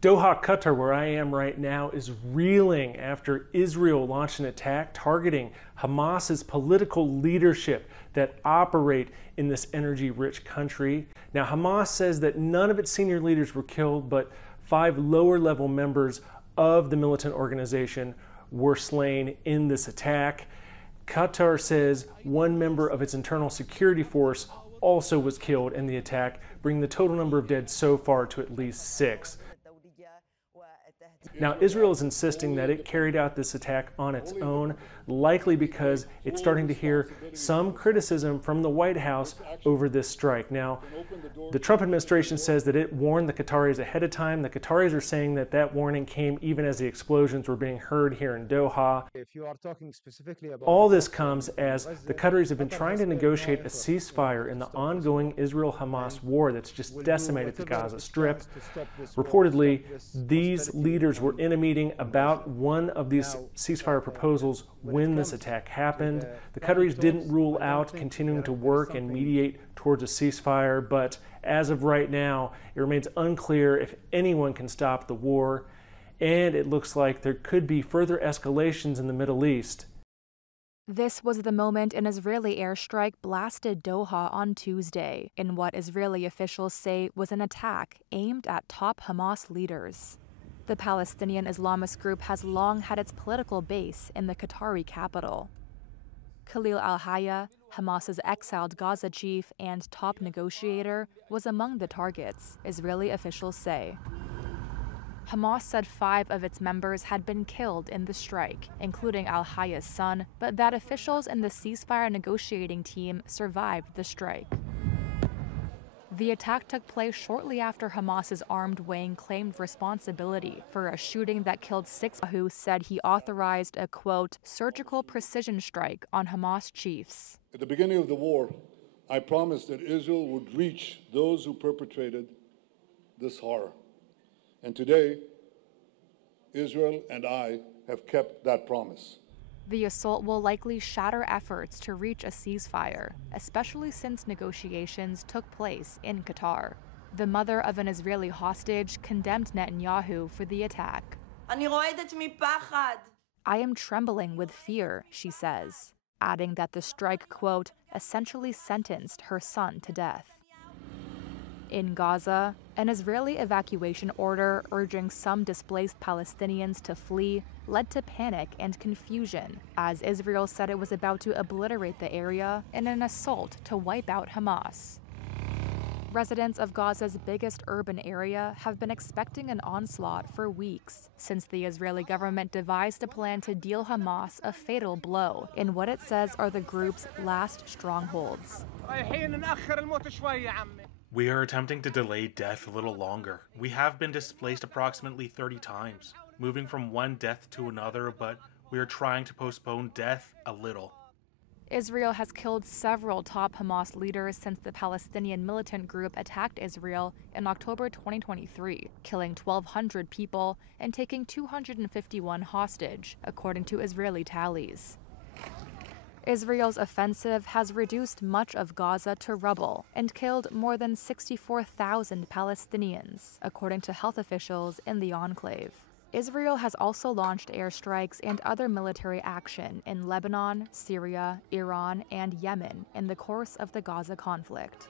Doha, Qatar, where I am right now, is reeling after Israel launched an attack targeting Hamas's political leadership that operate in this energy-rich country. Now, Hamas says that none of its senior leaders were killed, but 5 lower-level members of the militant organization were slain in this attack. Qatar says 1 member of its internal security force also was killed in the attack, bringing the total number of dead so far to at least 6. Now, Israel is insisting that it carried out this attack on its own, likely because it's starting to hear some criticism from the White House over this strike. Now, the Trump administration says that it warned the Qataris ahead of time. The Qataris are saying that that warning came even as the explosions were being heard here in Doha. If you are talking specifically about all this comes as the Qataris have been trying to negotiate a ceasefire in the ongoing Israel-Hamas war that's just decimated the Gaza Strip. Reportedly, these leaders were in a meeting about one of these ceasefire proposals when this attack happened. The Qataris didn't rule out continuing to work and mediate towards a ceasefire, but as of right now, it remains unclear if anyone can stop the war, and it looks like there could be further escalations in the Middle East. This was the moment an Israeli airstrike blasted Doha on Tuesday, in what Israeli officials say was an attack aimed at top Hamas leaders. The Palestinian Islamist group has long had its political base in the Qatari capital. Khalil al-Hayya, Hamas's exiled Gaza chief and top negotiator, was among the targets, Israeli officials say. Hamas said 5 of its members had been killed in the strike, including al-Hayya's son, but that officials in the ceasefire negotiating team survived the strike. The attack took place shortly after Hamas's armed wing claimed responsibility for a shooting that killed 6 who said he authorized a, quote, surgical precision strike on Hamas chiefs. At the beginning of the war, I promised that Israel would reach those who perpetrated this horror. And today, Israel and I have kept that promise. The assault will likely shatter efforts to reach a ceasefire, especially since negotiations took place in Qatar. The mother of an Israeli hostage condemned Netanyahu for the attack. I am trembling with fear, she says, adding that the strike, quote, essentially sentenced her son to death. In Gaza, an Israeli evacuation order urging some displaced Palestinians to flee led to panic and confusion, as Israel said it was about to obliterate the area in an assault to wipe out Hamas. Residents of Gaza's biggest urban area have been expecting an onslaught for weeks, since the Israeli government devised a plan to deal Hamas a fatal blow in what it says are the group's last strongholds. We are attempting to delay death a little longer. We have been displaced approximately 30 times, moving from one death to another, but we are trying to postpone death a little. Israel has killed several top Hamas leaders since the Palestinian militant group attacked Israel in October 2023, killing 1,200 people and taking 251 hostage, according to Israeli tallies. Israel's offensive has reduced much of Gaza to rubble and killed more than 64,000 Palestinians, according to health officials in the enclave. Israel has also launched airstrikes and other military action in Lebanon, Syria, Iran, and Yemen in the course of the Gaza conflict.